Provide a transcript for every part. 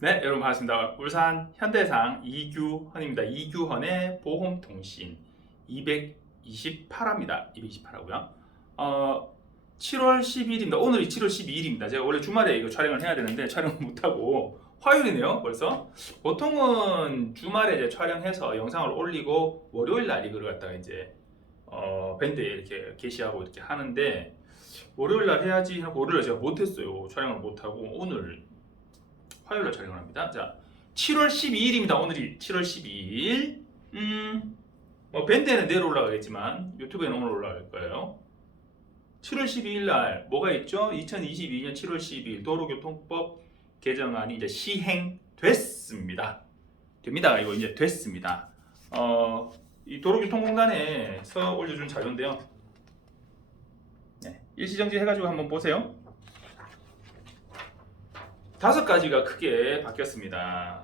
네, 여러분 반갑습니다. 울산 현대해상 이규헌입니다. 이규헌의 보험통신 228화입니다. 228화고요. 7월 10일입니다. 오늘이 7월 12일입니다. 제가 원래 주말에 이거 촬영을 해야 되는데 촬영을 못하고 화요일이네요. 벌써. 보통은 주말에 이제 촬영해서 영상을 올리고 월요일 날 이걸 갖다가 이제 밴드에 이렇게 게시하고 이렇게 하는데 월요일 날 해야지 하고 월요일 날 제가 못했어요. 촬영을 못하고 오늘 화요일날 촬영을 합니다. 자, 7월 12일입니다. 오늘이 7월 12일. 밴드에는 내일 올라가겠지만 유튜브에는 오늘 올라갈 거예요. 7월 12일 날 뭐가 있죠? 2022년 7월 12일 도로교통법 개정안이 이제 시행됐습니다. 됩니다. 이거 이제 됐습니다. 이 도로교통공단에서 올려준 자료인데요. 네, 일시정지 해가지고 한번 보세요. 5가지가 크게 바뀌었습니다.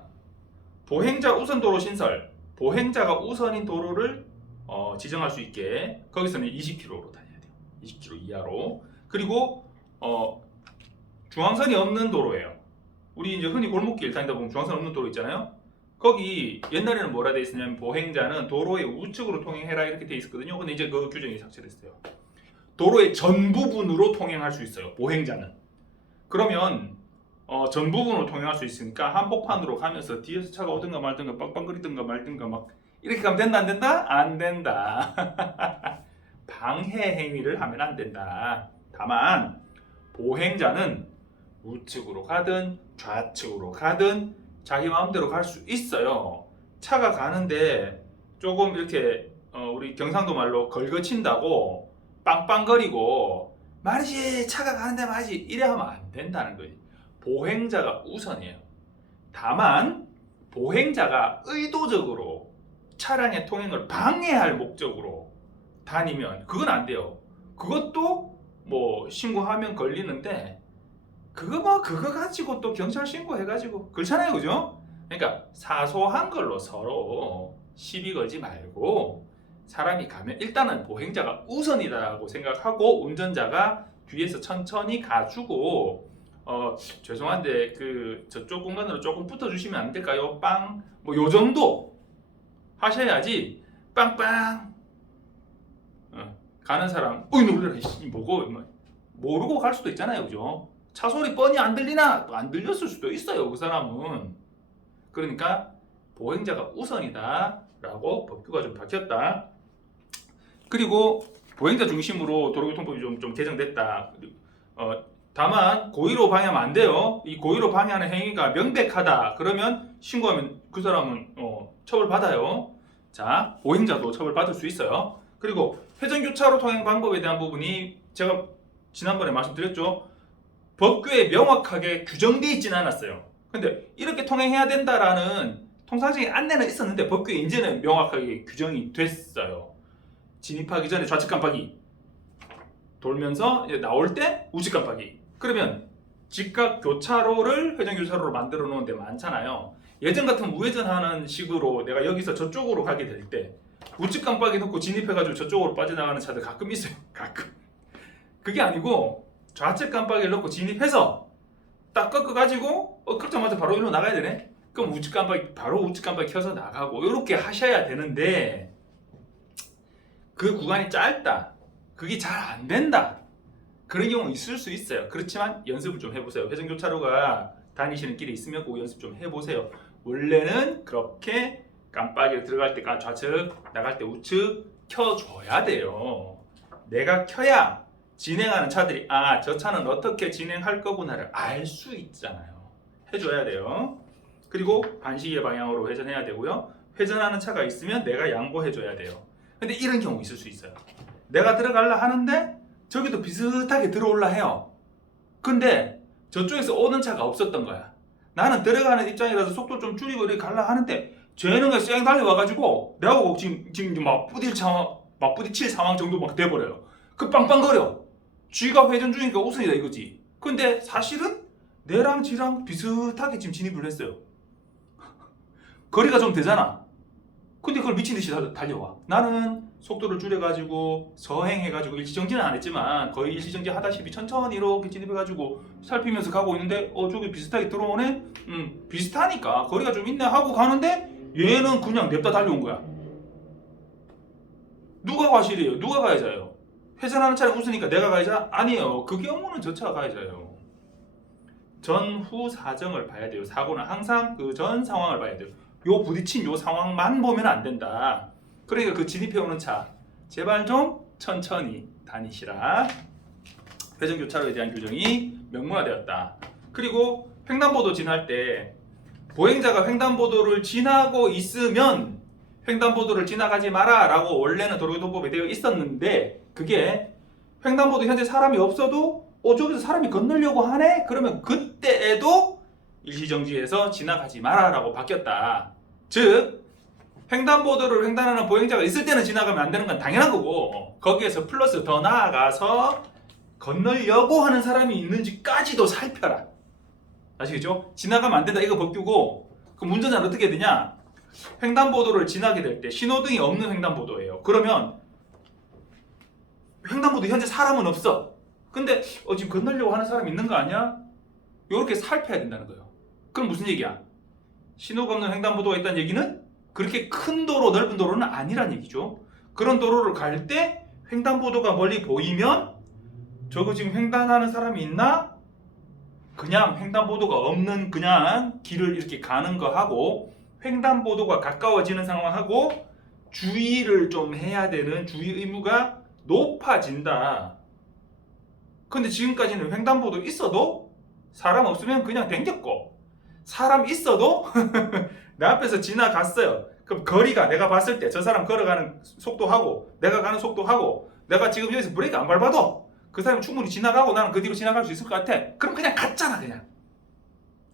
보행자 우선 도로 신설, 보행자가 우선인 도로를 지정할 수 있게 거기서는 20km로 다녀야 돼요. 20km 이하로. 그리고 중앙선이 없는 도로예요. 우리 이제 흔히 골목길 다니다 보면 중앙선 없는 도로 있잖아요. 거기 옛날에는 뭐라 돼 있었냐면 보행자는 도로의 우측으로 통행해라 이렇게 돼 있었거든요. 근데 이제 그 규정이 삭제됐어요. 도로의 전 부분으로 통행할 수 있어요. 보행자는. 그러면 전 부분으로 통행할 수 있으니까 한복판으로 가면서 뒤에서 차가 오든가 말든가 빵빵거리든가 말든가 막 이렇게 가면 된다 안 된다? 안 된다. 방해 행위를 하면 안 된다. 다만 보행자는 우측으로 가든 좌측으로 가든 자기 마음대로 갈 수 있어요. 차가 가는데 조금 이렇게 우리 경상도 말로 걸거친다고 빵빵거리고 말이지 차가 가는데 말이지 이래 하면 안 된다는 거지. 보행자가 우선이에요. 다만 보행자가 의도적으로 차량의 통행을 방해할 목적으로 다니면 그건 안 돼요. 그것도 뭐 신고하면 걸리는데 그거 가지고 또 경찰 신고해가지고 그렇잖아요, 그죠? 그러니까 사소한 걸로 서로 시비 걸지 말고 사람이 가면 일단은 보행자가 우선이라고 생각하고 운전자가 뒤에서 천천히 가주고 죄송한데 저쪽 공간으로 조금 붙어주시면 안 될까요? 빵 뭐 요 정도 하셔야지 빵빵 가는 사람 어이 놀래라 뭐고 모르고 갈 수도 있잖아요, 그죠? 차 소리 뻔히 안 들리나? 안 들렸을 수도 있어요, 그 사람은. 그러니까 보행자가 우선이다 라고 법규가 좀 바뀌었다. 그리고 보행자 중심으로 도로교통법이 좀 개정됐다. 다만 고의로 방해하면 안 돼요. 이 고의로 방해하는 행위가 명백하다. 그러면 신고하면 그 사람은 처벌받아요. 자, 보행자도 처벌받을 수 있어요. 그리고 회전교차로 통행 방법에 대한 부분이 제가 지난번에 말씀드렸죠. 법규에 명확하게 규정되어 있지는 않았어요. 근데 이렇게 통행해야 된다라는 통상적인 안내는 있었는데 법규에 이제는 명확하게 규정이 됐어요. 진입하기 전에 좌측 깜빡이, 돌면서 이제 나올 때 우측 깜빡이. 그러면 직각 교차로를 회전 교차로로 만들어 놓은 데 많잖아요. 예전 같은 우회전하는 식으로 내가 여기서 저쪽으로 가게 될 때 우측 깜빡이 넣고 진입해가지고 저쪽으로 빠져나가는 차들 가끔 있어요. 가끔. 그게 아니고 좌측 깜빡이를 넣고 진입해서 딱 꺾어가지고 꺾자마자 바로 일로 나가야 되네. 그럼 우측 깜빡이 바로 우측 깜빡이 켜서 나가고 이렇게 하셔야 되는데 그 구간이 짧다. 그게 잘 안 된다. 그런 경우 있을 수 있어요. 그렇지만 연습을 좀 해보세요. 회전교차로가 다니시는 길이 있으면 그 연습 좀 해보세요. 원래는 그렇게 깜빡이를 들어갈 때 좌측, 나갈 때 우측 켜줘야 돼요. 내가 켜야 진행하는 차들이 저 차는 어떻게 진행할 거구나를 알 수 있잖아요. 해줘야 돼요. 그리고 반시계 방향으로 회전해야 되고요. 회전하는 차가 있으면 내가 양보해줘야 돼요. 근데 이런 경우 있을 수 있어요. 내가 들어가려 하는데 저기도 비슷하게 들어올라 해요. 근데 저쪽에서 오는 차가 없었던 거야. 나는 들어가는 입장이라서 속도 좀 줄이고 이렇게 가려 하는데 쟤는 그냥 쌩 달려와가지고 내하고 지금 맞부딪힐 상황 정도 막 돼버려요. 그 빵빵거려. 쥐가 회전 중이니까 우선이다 이거지. 근데 사실은 내랑 지랑 비슷하게 지금 진입을 했어요. 거리가 좀 되잖아. 근데 그걸 미친듯이 달려와. 나는 속도를 줄여가지고 서행해가지고 일시정지는 안 했지만 거의 일시정지 하다시피 천천히 이렇게 진입해가지고 살피면서 가고 있는데 저기 비슷하게 들어오네? 비슷하니까 거리가 좀 있네 하고 가는데 얘는 그냥 냅다 달려온 거야. 누가 과실이에요? 누가 가해자예요? 회전하는 차량 웃으니까 내가 가해자? 아니에요. 그 경우는 저 차가 가해자예요. 전후 사정을 봐야 돼요. 사고는 항상 그 전 상황을 봐야 돼요. 요 부딪힌 요 상황만 보면 안 된다. 그러니까 그 진입해오는 차 제발 좀 천천히 다니시라. 회전교차로에 대한 규정이 명문화되었다. 그리고 횡단보도 지날 때 보행자가 횡단보도를 지나고 있으면 횡단보도를 지나가지 마라 라고 원래는 도로교통법에 되어 있었는데 그게 횡단보도 현재 사람이 없어도 저기서 사람이 건너려고 하네? 그러면 그때에도 일시정지해서 지나가지 마라 라고 바뀌었다. 즉 횡단보도를 횡단하는 보행자가 있을 때는 지나가면 안 되는 건 당연한 거고 거기에서 플러스 더 나아가서 건너려고 하는 사람이 있는지까지도 살펴라. 아시겠죠? 지나가면 안 된다 이거 법규고 그럼 운전자는 어떻게 해야 되냐? 횡단보도를 지나게 될 때 신호등이 없는 횡단보도예요. 그러면 횡단보도 현재 사람은 없어. 근데 지금 건너려고 하는 사람이 있는 거 아니야? 이렇게 살펴야 된다는 거예요. 그럼 무슨 얘기야? 신호가 없는 횡단보도가 있다는 얘기는 그렇게 큰 도로, 넓은 도로는 아니란 얘기죠. 그런 도로를 갈 때 횡단보도가 멀리 보이면 저거 지금 횡단하는 사람이 있나? 그냥 횡단보도가 없는 그냥 길을 이렇게 가는 거 하고 횡단보도가 가까워지는 상황하고 주의를 좀 해야 되는 주의 의무가 높아진다. 근데 지금까지는 횡단보도 있어도 사람 없으면 그냥 댕겼고 사람 있어도 내 앞에서 지나갔어요. 그럼 거리가 내가 봤을 때 저 사람 걸어가는 속도하고 내가 가는 속도하고 내가 지금 여기서 브레이크 안 밟아도 그 사람이 충분히 지나가고 나는 그 뒤로 지나갈 수 있을 것 같아. 그럼 그냥 갔잖아. 그냥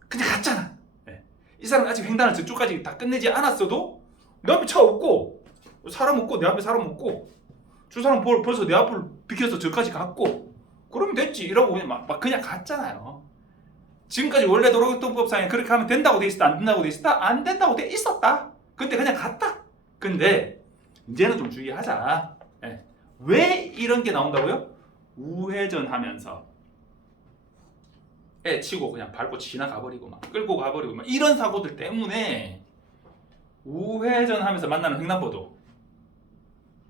갔잖아. 네. 이 사람이 아직 횡단을 저쪽까지 다 끝내지 않았어도 내 앞에 차 없고 사람 없고 내 앞에 사람 없고 저 사람 벌써 내 앞을 비켜서 저까지 갔고 그러면 됐지 이러고 그냥 막 그냥 갔잖아요. 지금까지 원래 도로교통법상에 그렇게 하면 된다고 돼 있었다 안 된다고 돼 있었다? 안 된다고 돼 있었다. 근데 그냥 갔다. 근데 이제는 좀 주의하자. 네. 왜 이런 게 나온다고요? 우회전하면서 치고 그냥 밟고 지나가버리고 막 끌고 가버리고 막 이런 사고들 때문에 우회전하면서 만나는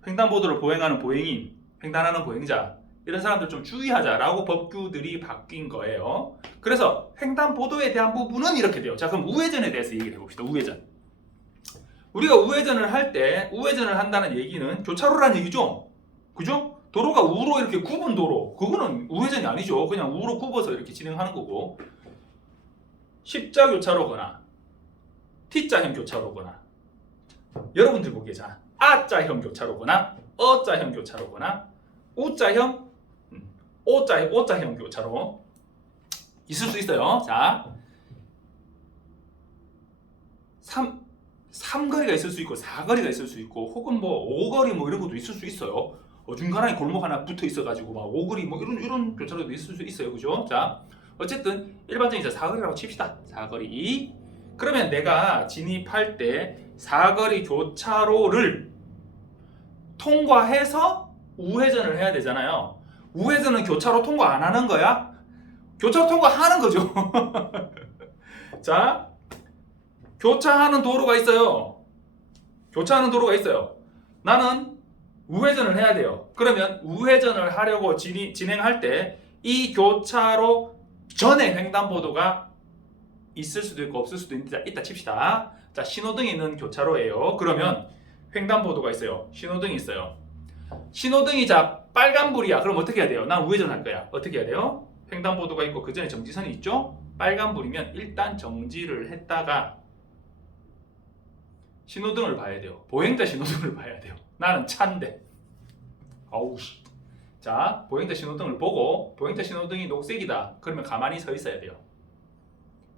횡단보도를 보행하는 보행인, 횡단하는 보행자 이런 사람들 좀 주의하자라고 법규들이 바뀐 거예요. 그래서 횡단보도에 대한 부분은 이렇게 돼요. 자, 그럼 우회전에 대해서 얘기를 해봅시다. 우회전. 우리가 우회전을 할 때 우회전을 한다는 얘기는 교차로라는 얘기죠. 그죠? 도로가 우로 이렇게 굽은 도로 그거는 우회전이 아니죠. 그냥 우로 굽어서 이렇게 진행하는 거고 십자교차로거나 T자형 교차로거나 여러분들 보기에 자 A자형 교차로거나 어자형 교차로거나 U자형 O자형 교차로 있을 수 있어요. 자, 3거리가 있을 수 있고 4거리가 있을 수 있고 혹은 뭐 5거리 뭐 이런 것도 있을 수 있어요. 어중간하게 골목 하나 붙어 있어가지고 막 5거리 뭐 이런 교차로도 있을 수 있어요. 그죠? 자, 어쨌든 일반적인 4거리라고 칩시다. 4거리. 그러면 내가 진입할 때 4거리 교차로를 통과해서 우회전을 해야 되잖아요. 우회전은 교차로 통과 안 하는 거야? 교차로 통과하는 거죠. 자, 교차하는 도로가 있어요. 교차하는 도로가 있어요. 나는 우회전을 해야 돼요. 그러면 우회전을 하려고 진행할 때 이 교차로 전에 횡단보도가 있을 수도 있고 없을 수도 있다 칩시다. 자, 신호등이 있는 교차로예요. 그러면 횡단보도가 있어요. 신호등이 있어요. 신호등이 자 빨간불이야. 그럼 어떻게 해야 돼요? 난 우회전할 거야. 어떻게 해야 돼요? 횡단보도가 있고 그 전에 정지선이 있죠? 빨간불이면 일단 정지를 했다가 신호등을 봐야 돼요. 보행자 신호등을 봐야 돼요. 나는 차인데. 어우 씨. 자, 보행자 신호등을 보고 보행자 신호등이 녹색이다. 그러면 가만히 서 있어야 돼요.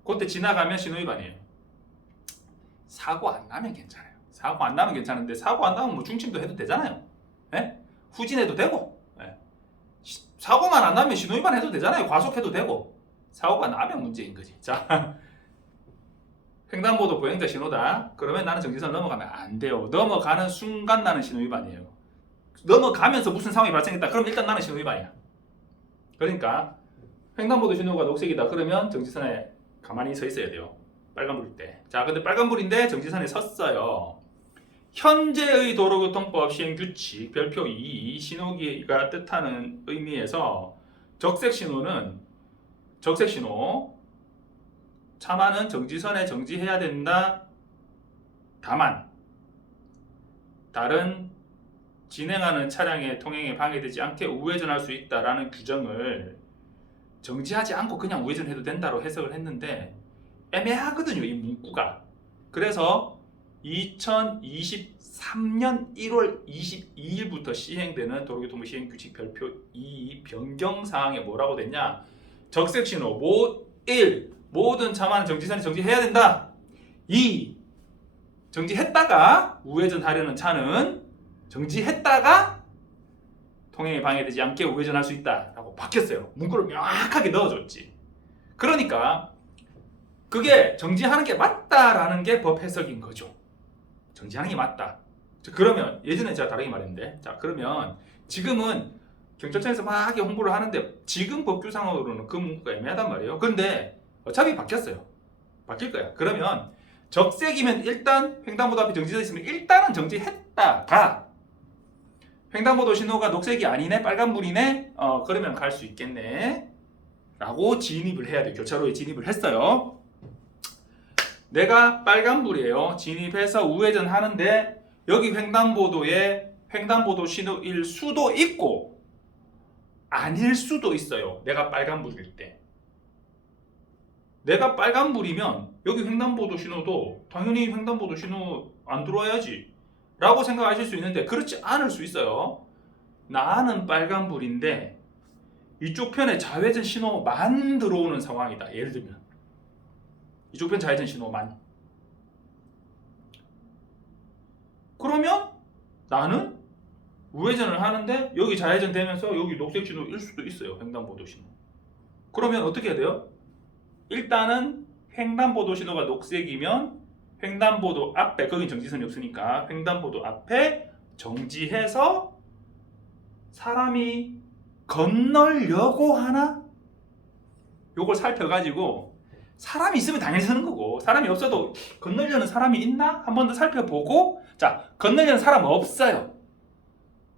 그때 지나가면 신호위반이에요. 사고 안 나면 괜찮아요. 사고 안 나면 괜찮은데 사고 안 나면 뭐 중침도 해도 되잖아요. 예? 후진해도 되고. 예. 사고만 안 나면 신호위반 해도 되잖아요. 과속해도 되고. 사고가 나면 문제인 거지. 자, 횡단보도 보행자 신호다. 그러면 나는 정지선을 넘어가면 안 돼요. 넘어가는 순간 나는 신호위반이에요. 넘어가면서 무슨 상황이 발생했다. 그럼 일단 나는 신호 위반이야. 그러니까 횡단보도 신호가 녹색이다. 그러면 정지선에 가만히 서 있어야 돼요. 빨간불일 때. 자, 근데 빨간불인데 정지선에 섰어요. 현재의 도로교통법 시행규칙 별표 2 신호기가 뜻하는 의미에서 적색신호 차만은 정지선에 정지해야 된다. 다만 다른 진행하는 차량의 통행에 방해되지 않게 우회전할 수 있다라는 규정을 정지하지 않고 그냥 우회전해도 된다로 해석을 했는데 애매하거든요, 이 문구가. 그래서 2023년 1월 22일부터 시행되는 도로교통법 시행규칙 별표 2 변경사항에 뭐라고 됐냐? 적색신호 1. 모든 차만 정지선에 정지해야 된다. 2. 정지했다가 우회전하려는 차는 정지했다가 통행에 방해되지 않게 우회전할 수 있다라고 바뀌었어요. 문구를 명확하게 넣어줬지. 그러니까 그게 정지하는 게 맞다라는 게 법 해석인 거죠. 정지하는 게 맞다. 그러면 예전에 제가 다르게 말했는데, 자 그러면 지금은 경찰청에서 막 하게 홍보를 하는데 지금 법규상으로는 그 문구가 애매하단 말이에요. 그런데 어차피 바뀌었어요. 바뀔 거야. 그러면 적색이면 일단 횡단보도 앞에 정지되어 있으면 일단은 정지했다가 횡단보도 신호가 녹색이 아니네, 빨간불이네, 그러면 갈 수 있겠네 라고 진입을 해야 돼요. 교차로에 진입을 했어요. 내가 빨간불이에요. 진입해서 우회전 하는데 여기 횡단보도에 횡단보도 신호일 수도 있고 아닐 수도 있어요. 내가 빨간불일 때. 내가 빨간불이면 여기 횡단보도 신호도 당연히 횡단보도 신호 안 들어와야지 라고 생각하실 수 있는데 그렇지 않을 수 있어요. 나는 빨간불인데 이쪽 편에 좌회전 신호만 들어오는 상황이다. 예를 들면 이쪽 편 좌회전 신호만. 그러면 나는 우회전을 하는데 여기 좌회전 되면서 여기 녹색 신호일 수도 있어요. 횡단보도 신호. 그러면 어떻게 해야 돼요? 일단은 횡단보도 신호가 녹색이면 횡단보도 앞에, 거긴 정지선이 없으니까 횡단보도 앞에 정지해서 사람이 건너려고 하나? 요걸 살펴가지고 사람이 있으면 당연히 서는 거고 사람이 없어도 건너려는 사람이 있나? 한 번 더 살펴보고 자, 건너려는 사람 없어요.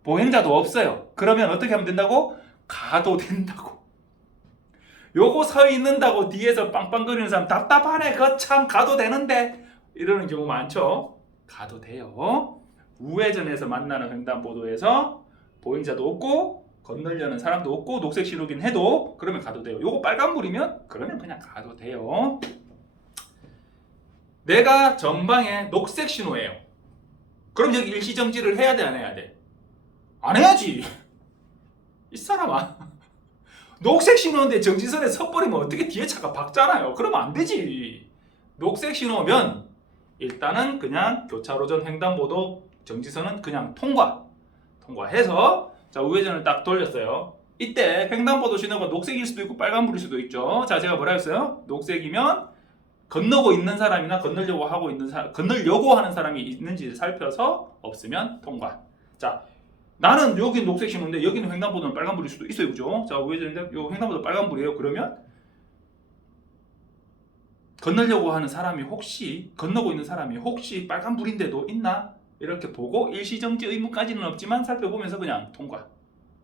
보행자도 없어요. 그러면 어떻게 하면 된다고? 가도 된다고. 요거 서 있는다고 뒤에서 빵빵거리는 사람 답답하네. 그 참 가도 되는데 이러는 경우 많죠. 가도 돼요. 우회전해서 만나는 횡단보도에서 보행자도 없고 건너려는 사람도 없고 녹색 신호긴 해도 그러면 가도 돼요. 요거 빨간불이면 그러면 그냥 가도 돼요. 내가 전방에 녹색 신호예요. 그럼 여기 일시정지를 해야 돼, 안 해야 돼? 안 해야지. 이 사람아. 녹색 신호인데 정지선에 서버리면 어떻게 뒤에 차가 박잖아요. 그러면 안 되지. 녹색 신호면 일단은 그냥 교차로전 횡단보도 정지선은 그냥 통과해서 자 우회전을 딱 돌렸어요. 이때 횡단보도 신호가 녹색일 수도 있고 빨간불일 수도 있죠. 자 제가 뭐라 했어요? 녹색이면 건너고 있는 사람이나 건너려고 하는 사람이 있는지 살펴서 없으면 통과. 자 나는 여기는 녹색 신호인데 여기는 횡단보도는 빨간불일 수도 있어요. 그죠? 자 우회전인데 요 횡단보도 빨간불이에요. 그러면 건너려고 하는 사람이 건너고 있는 사람이 혹시 빨간불인데도 있나? 이렇게 보고 일시정지 의무까지는 없지만 살펴보면서 그냥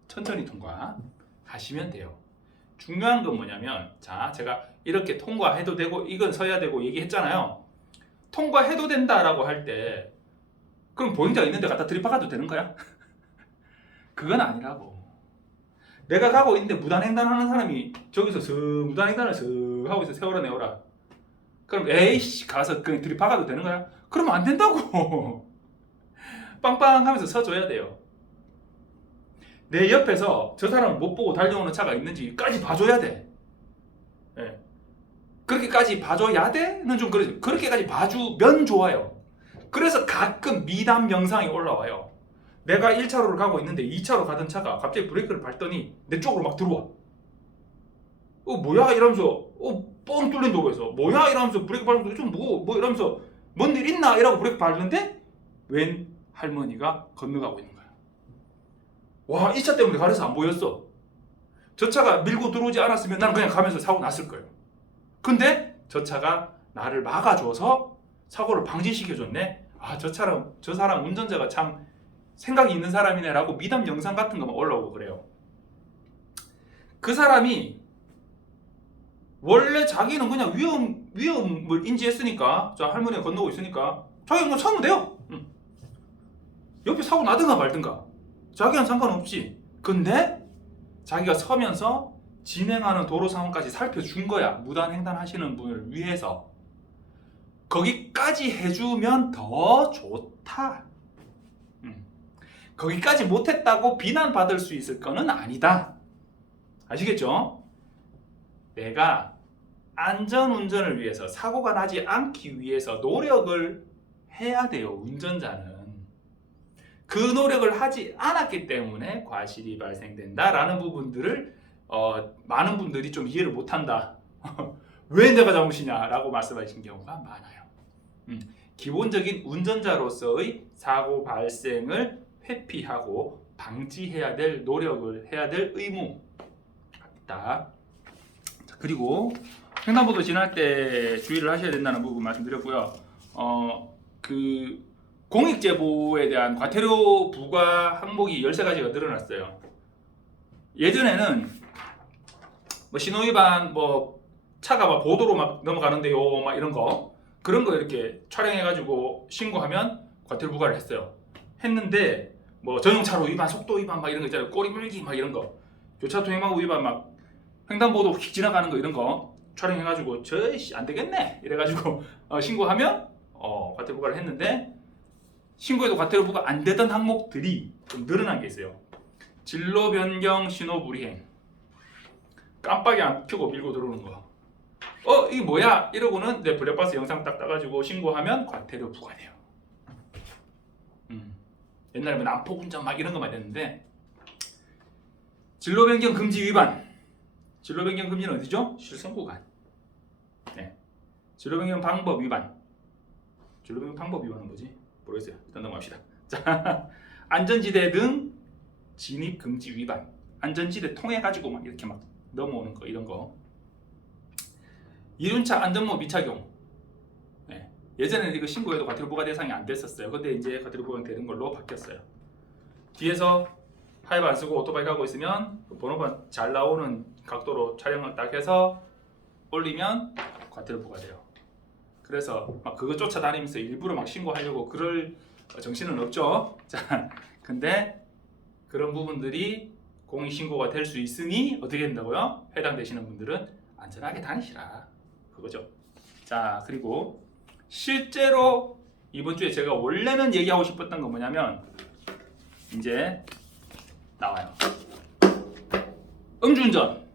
천천히 통과하시면 돼요. 중요한 건 뭐냐면 자 제가 이렇게 통과해도 되고 이건 서야 되고 얘기했잖아요. 통과해도 된다라고 할 때 그럼 보행자가 있는데 갖다 들이박아도 되는 거야? 그건 아니라고. 내가 가고 있는데 무단횡단하는 사람이 저기서 무단횡단을 하고 있어. 세워라 내워라. 그럼 에이씨 가서 그냥 들이박아도 되는 거야? 그러면 안 된다고. 빵빵 하면서 서줘야 돼요. 내 옆에서 저 사람을 못 보고 달려오는 차가 있는지까지 봐줘야 돼. 네. 그렇게까지 봐줘야 돼?는 좀 그러지. 그렇게까지 봐주면 좋아요. 그래서 가끔 미담 영상이 올라와요. 내가 1차로를 가고 있는데 2차로 가던 차가 갑자기 브레이크를 밟더니 내 쪽으로 막 들어와. 뭐야? 이러면서 뻥 뚫린 도로에서 뭐야? 이러면서 브레이크 밟으면서 좀 뭐 이러면서 뭔 일 있나? 이러고 브레이크 밟는데 웬 할머니가 건너가고 있는 거야. 와, 이 차 때문에 가려서 안 보였어. 저 차가 밀고 들어오지 않았으면 나는 그냥 가면서 사고 났을 거예요. 근데 저 차가 나를 막아줘서 사고를 방지시켜줬네. 아, 저 사람 운전자가 참 생각이 있는 사람이네라고 미담 영상 같은 거만 올라오고 그래요. 그 사람이 원래 자기는 그냥 위험을 인지했으니까, 자, 할머니가 건너고 있으니까 자기가 그냥 차면 돼요. 옆에 사고 나든가 말든가 자기는 상관없지. 근데 자기가 서면서 진행하는 도로 상황까지 살펴준 거야. 무단횡단 하시는 분을 위해서. 거기까지 해주면 더 좋다. 거기까지 못했다고 비난받을 수 있을 거는 아니다. 아시겠죠? 내가 안전운전을 위해서, 사고가 나지 않기 위해서 노력을 해야 돼요. 운전자는. 그 노력을 하지 않았기 때문에 과실이 발생된다라는 부분들을 많은 분들이 좀 이해를 못한다. 왜 내가 잘못이냐라고 말씀하신 경우가 많아요. 기본적인 운전자로서의 사고 발생을 회피하고 방지해야 될 노력을 해야 될 의무가 있다. 자, 그리고 횡단보도 지날 때 주의를 하셔야 된다는 부분 말씀드렸고요. 그 공익제보에 대한 과태료 부과 항목이 13가지가 늘어났어요. 예전에는 뭐 신호위반, 뭐 차가 막 보도로 막 넘어가는데요, 막 이런 거, 그런 거 이렇게 촬영해가지고 신고하면 과태료 부과를 했는데 뭐 전용차로 위반, 속도 위반 막 이런 거 있잖아요. 꼬리 물기 막 이런 거, 교차 통행망 위반, 막 횡단보도 휙 지나가는 거 이런 거 촬영해가지고 저이씨 안 되겠네 이래가지고 신고하면 과태료 부과를 했는데, 신고해도 과태료 부과 안 되던 항목들이 좀 늘어난 게 있어요. 진로 변경 신호 불이행, 깜빡이 안 켜고 밀고 들어오는 거. 이게 뭐야? 이러고는 내 블랙박스 영상 딱 따가지고 신고하면 과태료 부과돼요. 옛날에 뭐 난폭 운전 막 이런 거만 했는데, 진로 변경 금지 위반. 진로 변경 금지는 어디죠? 실선 구간. 네. 진로 변경 방법 위반. 진로 변경 방법 위반은 뭐지? 모르겠어요. 일단 넘어갑시다. 자, 안전지대 등 진입 금지 위반. 안전지대 통해가지고 막 이렇게 막 넘어오는 거, 이런 거. 이륜차 안전모 미착용. 네. 예전에는 이거 신고해도 과태료 부과 대상이 안 됐었어요. 근데 이제 과태료 부과가 되는 걸로 바뀌었어요. 뒤에서 하이브 안 쓰고 오토바이 가고 있으면 그 번호판 잘 나오는 각도로 촬영을 딱 해서 올리면 과태료 부과돼요. 그래서 막 그거 쫓아다니면서 일부러 막 신고하려고 그럴 정신은 없죠. 자, 근데 그런 부분들이 공익신고가 될 수 있으니 어떻게 된다고요? 해당되시는 분들은 안전하게 다니시라, 그거죠. 자, 그리고 실제로 이번 주에 제가 원래는 얘기하고 싶었던 건 뭐냐면, 이제 나와요. 음주운전,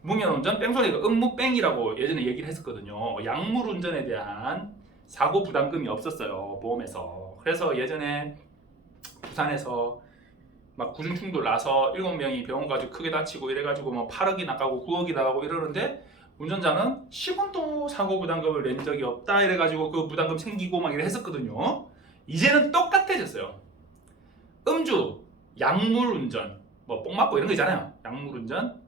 무면운전, 뺑소니가 음무뺑이라고 예전에 얘기를 했었거든요. 약물운전에 대한 사고 부담금이 없었어요, 보험에서. 그래서 예전에 부산에서 막 구중충돌 나서 7명이 병원 가지고 크게 다치고 이래가지고 뭐 8억이 나가고 9억이 나가고 이러는데, 운전자는 10원도 사고 부담금을 낸 적이 없다 이래가지고 그 부담금 생기고 막 이래 했었거든요. 이제는 똑같아졌어요. 음주, 약물운전, 뭐 뽕 맞고 이런 거 있잖아요. 약물운전,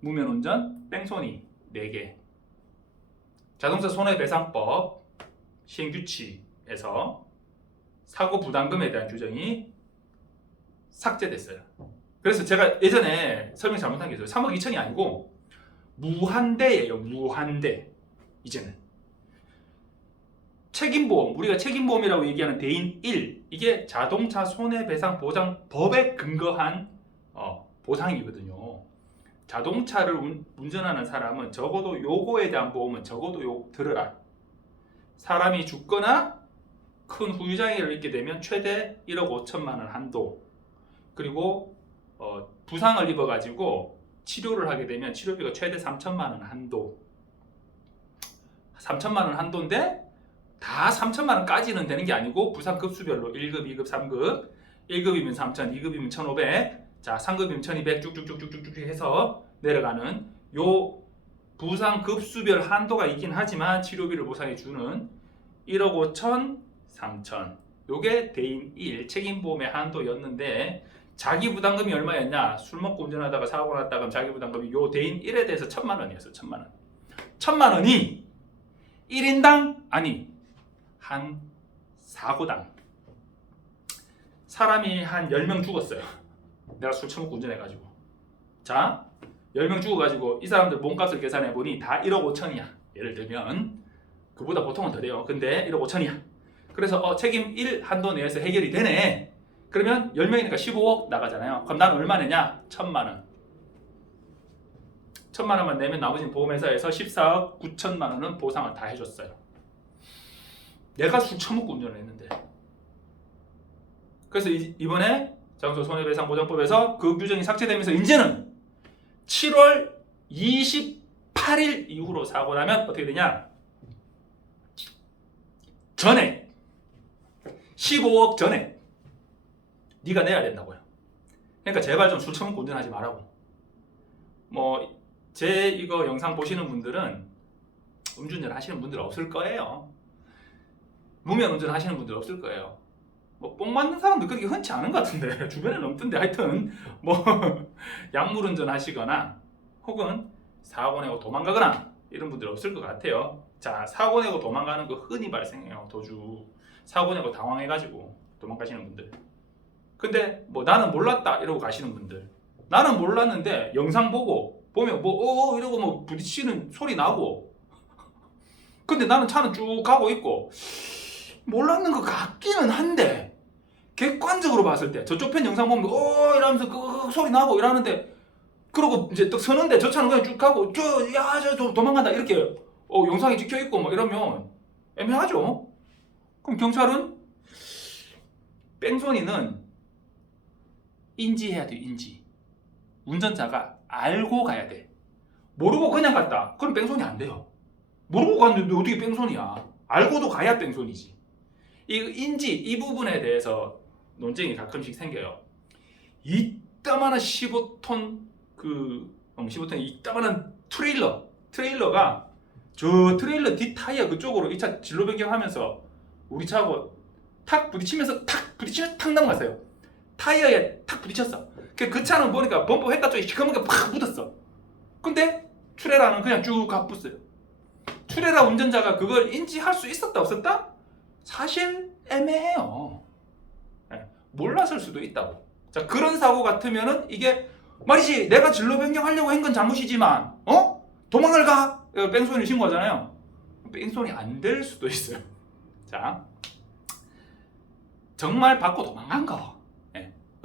무면운전, 뺑소니 4개. 자동차 손해배상법 시행규칙에서 사고 부담금에 대한 규정이 삭제됐어요. 그래서 제가 예전에 설명 잘못한 게 있어요. 3억 2천이 아니고 무한대예요. 무한대. 이제는 책임보험, 우리가 책임보험이라고 얘기하는 대인 1, 이게 자동차 손해배상보장법에 근거한 보상이거든요. 자동차를 운전하는 사람은 적어도 요거에 대한 보험은 적어도 들어라. 사람이 죽거나 큰 후유장애를 입게 되면 최대 1억 5천만 원 한도, 그리고 부상을 입어가지고 치료를 하게 되면 치료비가 최대 3천만 원 한도. 3천만 원 한도인데 다 3천만 원까지는 되는 게 아니고 부상 급수별로 1급, 2급, 3급, 1급이면 3천, 2급이면 1,500, 자 3급이면 1,200 쭉쭉쭉쭉쭉 해서 내려가는 요 부상 급수별 한도가 있긴 하지만 치료비를 보상해 주는 1억 5천, 3천, 요게 대인 1 책임보험의 한도였는데, 자기 부담금이 얼마였냐? 술 먹고 운전하다가 사고 났다 그럼 자기 부담금이 요 대인 1에 대해서 1,000만 원이었어. 1,000만 원. 1,000만 원이 1인당 아니 한 사고당 사람이 한 10명 죽었어요. 내가 술 처먹고 운전해가지고. 자, 10명 죽어가지고 이 사람들 몸값을 계산해보니 다 1억 5천이야. 예를 들면 그보다 보통은 더 돼요. 근데 1억 5천이야. 그래서 책임 1 한도 내에서 해결이 되네. 그러면 10명이니까 15억 나가잖아요. 그럼 나는 얼마 내냐? 1,000만 원. 1,000만 원만 내면 나머지는 보험회사에서 14억 9천만 원은 보상을 다 해줬어요. 내가 술 처먹고 운전을 했는데. 그래서 이번에 장소손해배상보장법에서 그 규정이 삭제되면서 이제는 7월 28일 이후로 사고 나면 어떻게 되냐? 전액 15억 전액 네가 내야 된다고요. 그러니까 제발 좀 술 처먹고 운전하지 말라고. 뭐 제 이거 영상 보시는 분들은 음주운전 하시는 분들 없을 거예요. 무면 운전 하시는 분들 없을 거예요. 뭐 뽕 맞는 사람도 그렇게 흔치 않은 것 같은데 주변에는 없던데 하여튼 뭐 약물 운전 하시거나 혹은 사고 내고 도망가거나 이런 분들 없을 것 같아요. 자, 사고 내고 도망가는 거 흔히 발생해요. 도주 사고 내고 당황해가지고 도망가시는 분들. 근데 뭐 나는 몰랐다 이러고 가시는 분들, 나는 몰랐는데 영상 보고 보면 뭐 이러고 뭐 부딪히는 소리 나고 근데 나는 차는 쭉 가고 있고 몰랐는 것 같기는 한데 객관적으로 봤을 때 저쪽 편 영상 보면 이러면서 그 소리 나고 이러는데 그러고 이제 또 서는데 저 차는 그냥 쭉 가고 저 도망간다 이렇게 영상이 찍혀 있고 뭐 이러면 애매하죠. 그럼 경찰은 뺑소니는 인지해야 돼. 인지. 운전자가 알고 가야 돼. 모르고 그냥 갔다. 그럼 뺑소니 안 돼요. 모르고 갔는데 어떻게 뺑소니야. 알고도 가야 뺑소니지. 이 인지 이 부분에 대해서 논쟁이 가끔씩 생겨요. 이따만한 15톤 15톤 이따만한 트레일러가 저 트레일러 뒷 타이어 그쪽으로 이 차 진로 변경하면서 우리 차하고 탁 부딪히면서 탁 넘어갔어요. 타이어에 탁 부딪혔어. 그 차는 보니까 범퍼 획가 쪽에 시커멓게 팍 묻었어. 근데 트레라는 그냥 쭉 가pus어요. 트레라 운전자가 그걸 인지할 수 있었다 없었다? 사실 애매해요. 몰랐을 수도 있다고. 자, 그런 사고 같으면은 이게 말이지 내가 진로 변경하려고 한 건 잘못이지만 도망을 가 뺑소니 신고하잖아요. 뺑소니 안 될 수도 있어요. 자, 정말 받고 도망간 거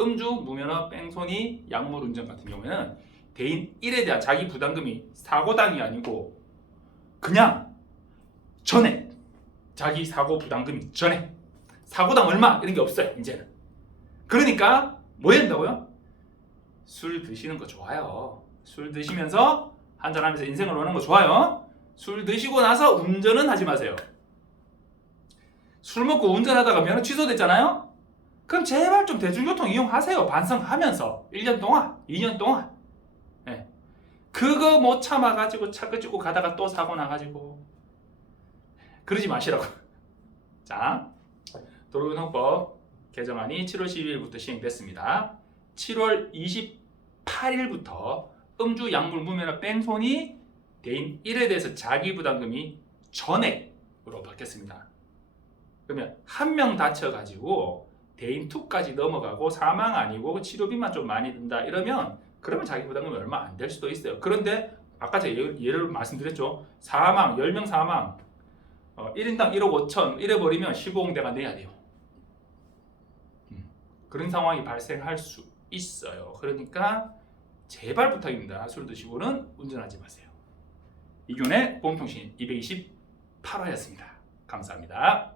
음주, 무면허, 뺑소니, 약물 운전 같은 경우에는 대인 1에 대한 자기 부담금이 사고당이 아니고 그냥 전액 자기 사고 부담금이 전액 사고당 얼마 이런 게 없어요. 이제는. 그러니까 뭐 해야 된다고요? 술 드시는 거 좋아요. 술 드시면서 한잔하면서 인생을 노는 거 좋아요. 술 드시고 나서 운전은 하지 마세요. 술 먹고 운전하다가 면허 취소됐잖아요? 그럼 제발 좀 대중교통 이용하세요. 반성하면서 1년 동안, 2년 동안. 그거 못 참아가지고 차 끄집고 가다가 또 사고 나가지고 그러지 마시라고. 자, 도로교통법 개정안이 7월 12일부터 시행됐습니다. 7월 28일부터 음주, 약물, 무면허, 뺑소니 대인 1에 대해서 자기 부담금이 전액으로 바뀌었습니다. 그러면 한 명 다쳐가지고 대인 2까지 넘어가고 사망 아니고 치료비만 좀 많이 든다 이러면 그러면 자기 부담금이 얼마 안 될 수도 있어요. 그런데 아까 제가 예를 말씀드렸죠. 사망, 10명 사망 1인당 1억 5천 이래버리면 15억 내가 내야 돼요. 그런 상황이 발생할 수 있어요. 그러니까 제발 부탁입니다. 술 드시고는 운전하지 마세요. 이균의 보험통신 228화였습니다. 감사합니다.